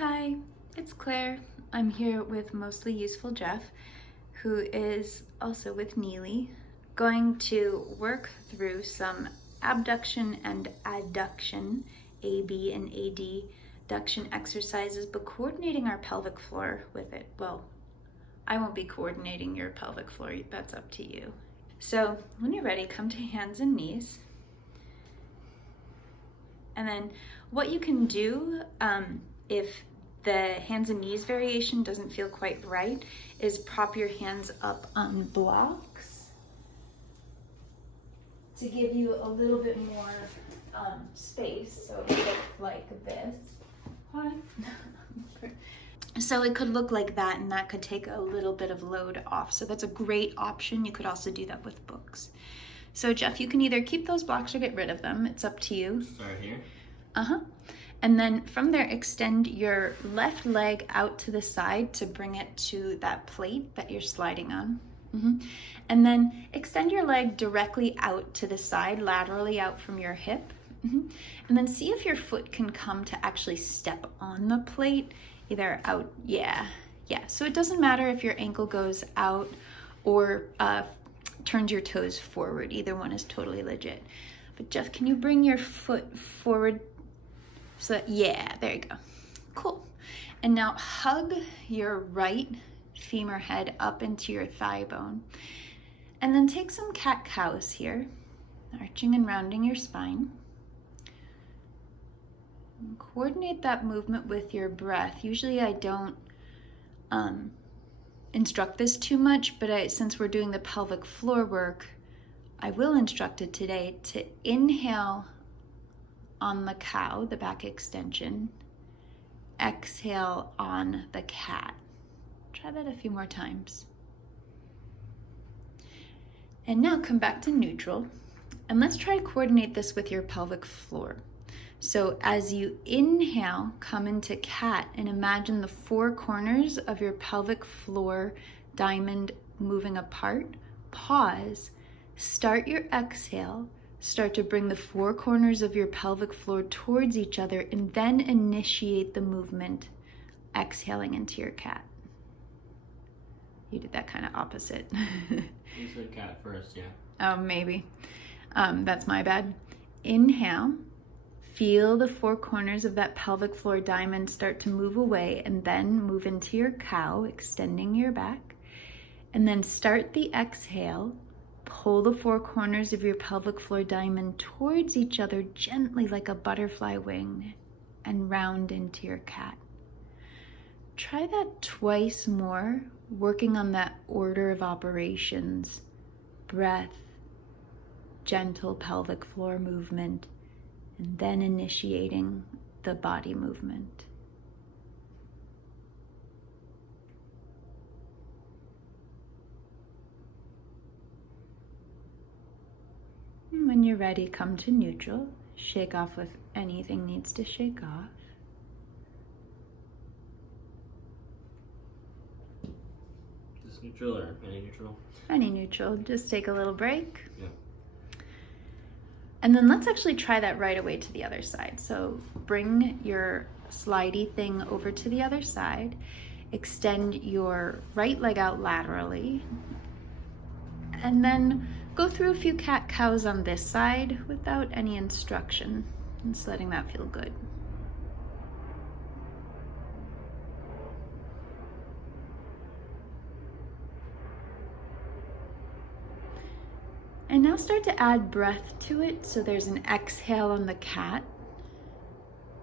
Hi, it's Claire. I'm here with Mostly Useful Jeff, who is also with Neely, going to work through some abduction and adduction, AB and adduction exercises, but coordinating our pelvic floor with it. Well, I won't be coordinating your pelvic floor, that's up to you. So when you're ready, come to hands and knees. And then what you can do if the hands and knees variation doesn't feel quite right is prop your hands up on blocks to give you a little bit more space. So it look like this. So it could look like that, and that could take a little bit of load off. So that's a great option. You could also do that with books. So Jeff, you can either keep those blocks or get rid of them. It's up to you. Start here. And then from there, extend your left leg out to the side to bring it to that plate that you're sliding on. And then extend your leg directly out to the side, laterally out from your hip. And then see if your foot can come to actually step on the plate, either out, yeah. So it doesn't matter if your ankle goes out or turns your toes forward. Either one is totally legit. But Jeff, can you bring your foot forward? So that, yeah, there you go. Cool. And now hug your right femur head up into your thigh bone. And then take some cat-cows here, arching and rounding your spine. And coordinate that movement with your breath. Usually I don't instruct this too much, but since we're doing the pelvic floor work, I will instruct it today to inhale on the cow, the back extension, exhale on the cat. Try that a few more times. And now come back to neutral, and let's try to coordinate this with your pelvic floor. So as you inhale, come into cat and imagine the four corners of your pelvic floor diamond moving apart. Pause, start your exhale, start to bring the four corners of your pelvic floor towards each other, and then initiate the movement, exhaling into your cat. You did that kind of opposite. You said cat first, yeah. Oh, maybe. That's my bad. Inhale. Feel the four corners of that pelvic floor diamond start to move away, and then move into your cow, extending your back. And then start the exhale. Pull the four corners of your pelvic floor diamond towards each other gently like a butterfly wing, and round into your cat. Try that twice more, working on that order of operations. Breath, gentle pelvic floor movement, and then initiating the body movement. And when you're ready, come to neutral. Shake off if anything needs to shake off. Is this neutral or any neutral? Any neutral. Just take a little break. Yeah. And then let's actually try that right away to the other side. So bring your slidey thing over to the other side. Extend your right leg out laterally. And then go through a few cat-cows on this side without any instruction. Just letting that feel good. And now start to add breath to it. So there's an exhale on the cat,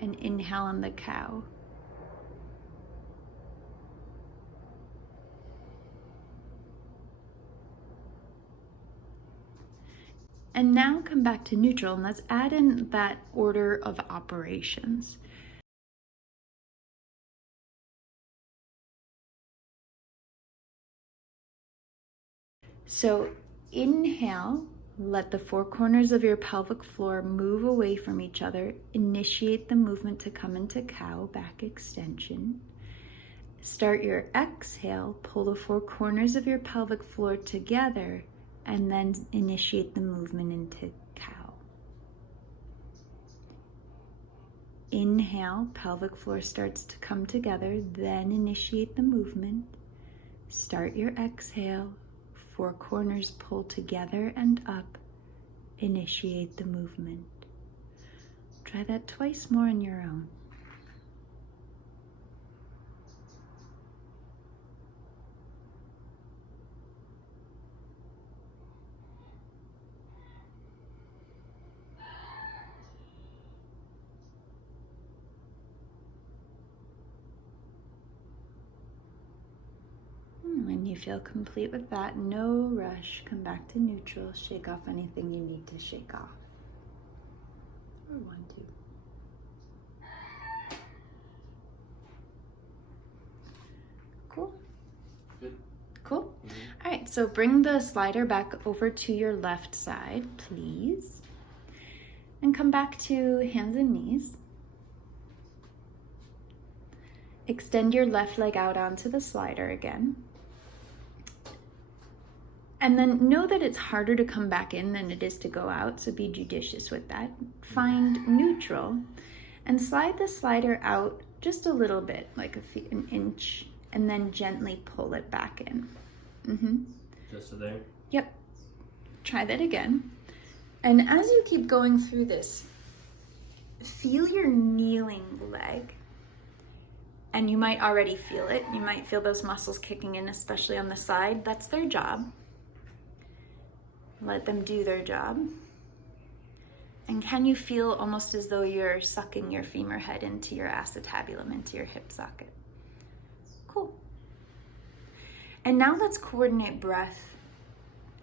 an inhale on the cow. And now come back to neutral, and let's add in that order of operations. So inhale, let the four corners of your pelvic floor move away from each other. Initiate the movement to come into cow, back extension. Start your exhale, pull the four corners of your pelvic floor together, and then initiate the movement into cow. Inhale, pelvic floor starts to come together, then initiate the movement. Start your exhale, four corners pull together and up, initiate the movement. Try that twice more on your own. When you feel complete with that, no rush, come back to neutral, shake off anything you need to shake off. Or want to. Cool? Good. Cool? All right, so bring the slider back over to your left side, please. And come back to hands and knees. Extend your left leg out onto the slider again. And then know that it's harder to come back in than it is to go out, so be judicious with that. Find neutral and slide the slider out just a little bit, like an inch, and then gently pull it back in. Just to there? Yep. Try that again. And as you keep going through this, feel your kneeling leg. And you might already feel it. You might feel those muscles kicking in, especially on the side. That's their job. Let them do their job. And can you feel almost as though you're sucking your femur head into your acetabulum, into your hip socket? Cool. And now let's coordinate breath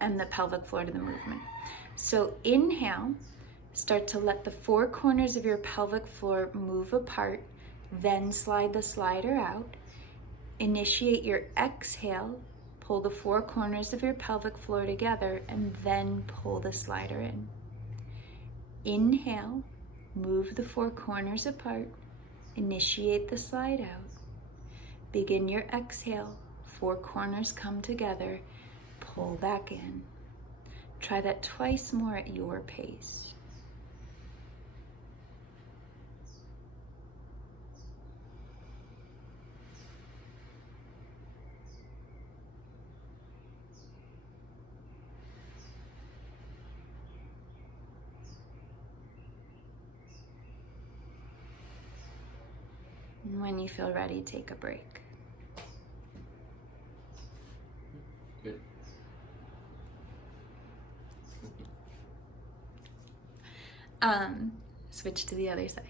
and the pelvic floor to the movement. So inhale, start to let the four corners of your pelvic floor move apart, then slide the slider out. Initiate your exhale, pull the four corners of your pelvic floor together, and then pull the slider in. Inhale, move the four corners apart, initiate the slide out. Begin your exhale, four corners come together, pull back in. Try that twice more at your pace. And when you feel ready, take a break. Good. Switch to the other side.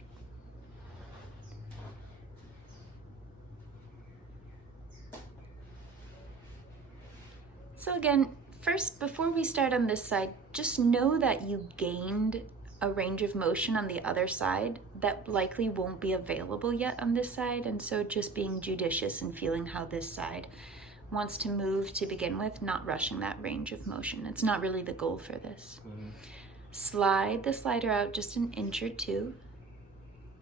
So again, first, before we start on this side, just know that you gained a range of motion on the other side that likely won't be available yet on this side, and so just being judicious and feeling how this side wants to move to begin with, not rushing that range of motion. It's not really the goal for this. Slide the slider out just an inch or two,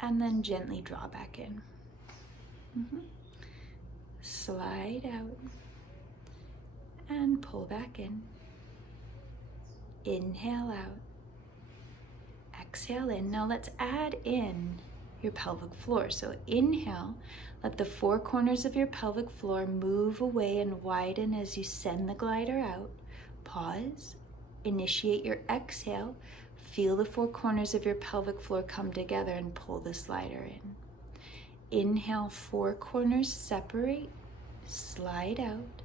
and then gently draw back in. Slide out, and pull back in. Inhale out. Exhale in. Now let's add in your pelvic floor. So inhale, let the four corners of your pelvic floor move away and widen as you send the glider out. Pause. Initiate your exhale. Feel the four corners of your pelvic floor come together and pull the slider in. Inhale, four corners separate. Slide out.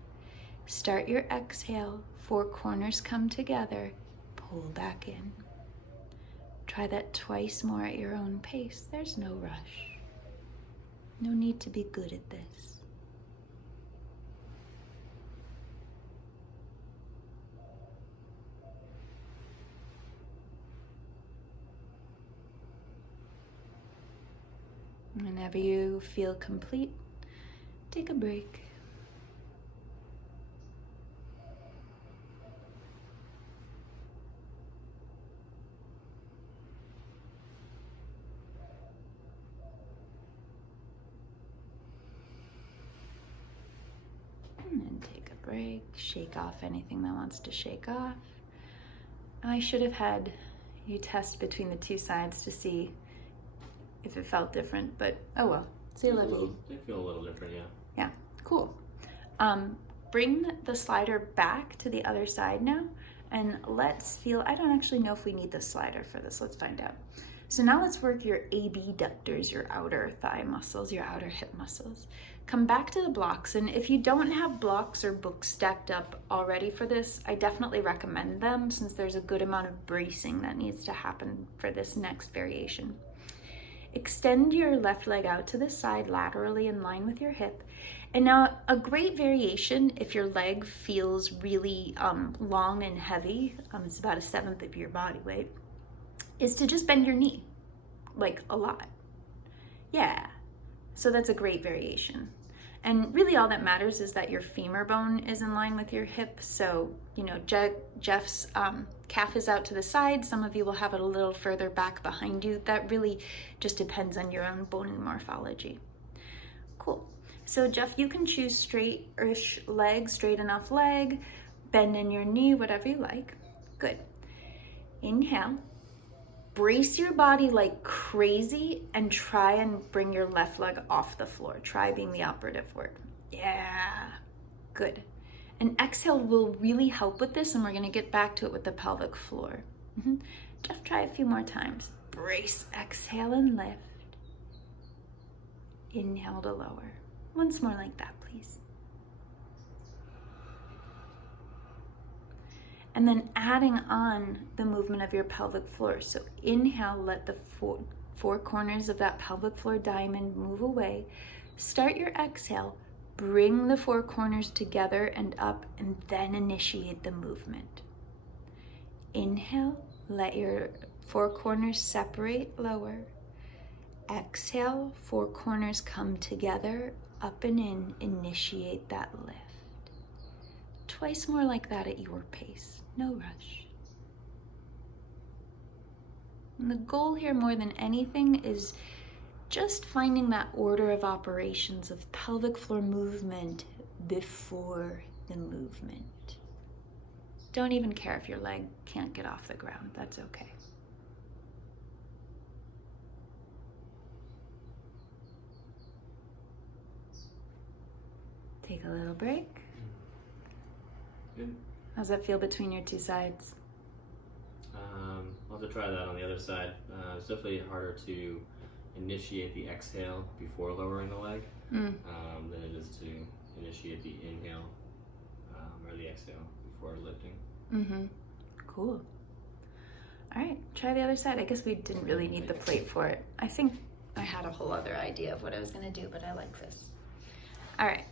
Start your exhale. Four corners come together. Pull back in. Try that twice more at your own pace. There's no rush. No need to be good at this. Whenever you feel complete, take a break. And then take a break, shake off anything that wants to shake off. I should have had you test between the two sides to see if it felt different, but oh well. C'est la vie. They feel a little different, yeah. Yeah, cool. Bring the slider back to the other side now, and let's feel, I don't actually know if we need the slider for this, let's find out. So now let's work your abductors, your outer thigh muscles, your outer hip muscles. Come back to the blocks, and if you don't have blocks or books stacked up already for this, I definitely recommend them since there's a good amount of bracing that needs to happen for this next variation. Extend your left leg out to the side laterally in line with your hip. And now a great variation, if your leg feels really long and heavy, it's about 1/7 of your body weight, is to just bend your knee, like a lot. Yeah, so that's a great variation. And really all that matters is that your femur bone is in line with your hip. So, you know, Jeff's calf is out to the side. Some of you will have it a little further back behind you. That really just depends on your own bone morphology. Cool. So Jeff, you can choose straight-ish leg, straight enough leg, bend in your knee, whatever you like. Good. Inhale. Brace your body like crazy and try and bring your left leg off the floor. Try being the operative word. Yeah, good. And exhale will really help with this, and we're gonna get back to it with the pelvic floor. Jeff, try a few more times. Brace, exhale and lift. Inhale to lower. Once more like that, please. And then adding on the movement of your pelvic floor. So inhale, let the four corners of that pelvic floor diamond move away. Start your exhale, bring the four corners together and up, and then initiate the movement. Inhale, let your four corners separate, lower. Exhale, four corners come together, up and in, initiate that lift. Twice more like that at your pace, no rush. And the goal here more than anything is just finding that order of operations of pelvic floor movement before the movement. Don't even care if your leg can't get off the ground, that's okay. Take a little break. Good. How's that feel between your two sides? I'll have to try that on the other side. It's definitely harder to initiate the exhale before lowering the leg than it is to initiate the inhale or the exhale before lifting. Cool. All right, try the other side. I guess we didn't really need the plate for it. I think I had a whole other idea of what I was gonna do, but I like this. All right.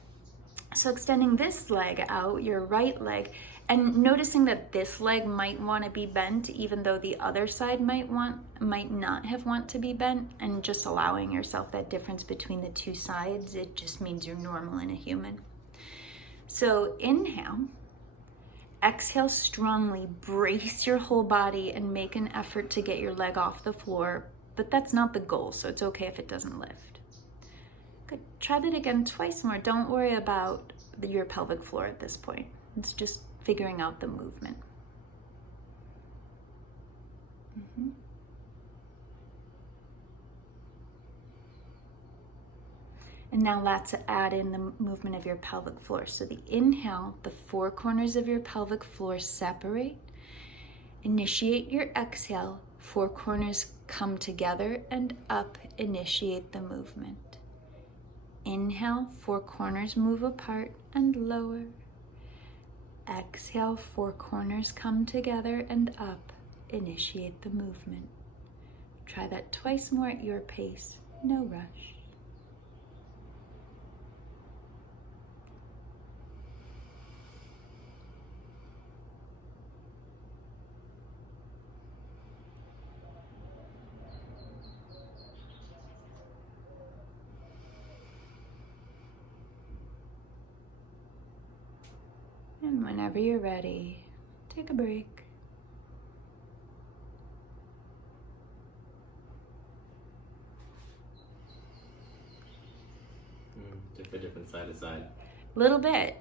So extending this leg out, your right leg, and noticing that this leg might want to be bent even though the other side might not have want to be bent, and just allowing yourself that difference between the two sides. It just means you're normal in a human. So inhale, exhale strongly, brace your whole body and make an effort to get your leg off the floor, but that's not the goal, so it's okay if it doesn't lift. Good. Try that again twice more. Don't worry about your pelvic floor at this point. It's just figuring out the movement. And now let's add in the movement of your pelvic floor. So the inhale, the four corners of your pelvic floor separate. Initiate your exhale. Four corners come together and up. Initiate the movement. Inhale, four corners move apart and lower. Exhale, four corners come together and up. Initiate the movement. Try that twice more at your pace, no rush. And whenever you're ready, take a break. Different side to side. Little bit.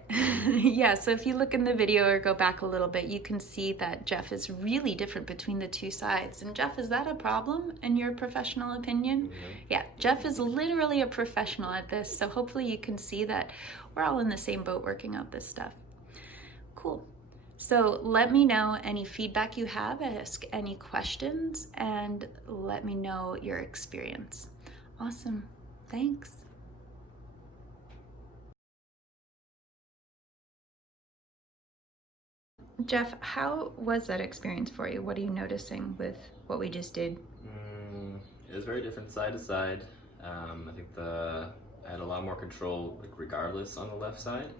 Yeah, so if you look in the video or go back a little bit, you can see that Jeff is really different between the two sides. And Jeff, is that a problem in your professional opinion? Mm-hmm. Yeah, Jeff is literally a professional at this, so hopefully you can see that we're all in the same boat working out this stuff. Cool. So let me know any feedback you have, ask any questions, and let me know your experience. Awesome. Thanks. Jeff, how was that experience for you? What are you noticing with what we just did? It was very different side to side. I think I had a lot more control, like, regardless on the left side.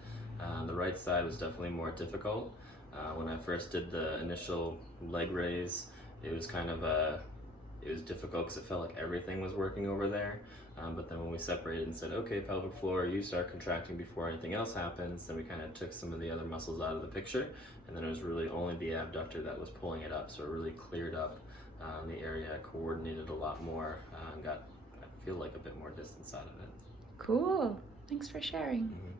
The right side was definitely more difficult. When I first did the initial leg raise, it was kind of it was difficult because it felt like everything was working over there. But then when we separated and said, okay, pelvic floor, you start contracting before anything else happens, then we kind of took some of the other muscles out of the picture, and then it was really only the abductor that was pulling it up. So it really cleared up the area, coordinated a lot more, and got, I feel like, a bit more distance out of it. Cool. Thanks for sharing. Mm-hmm.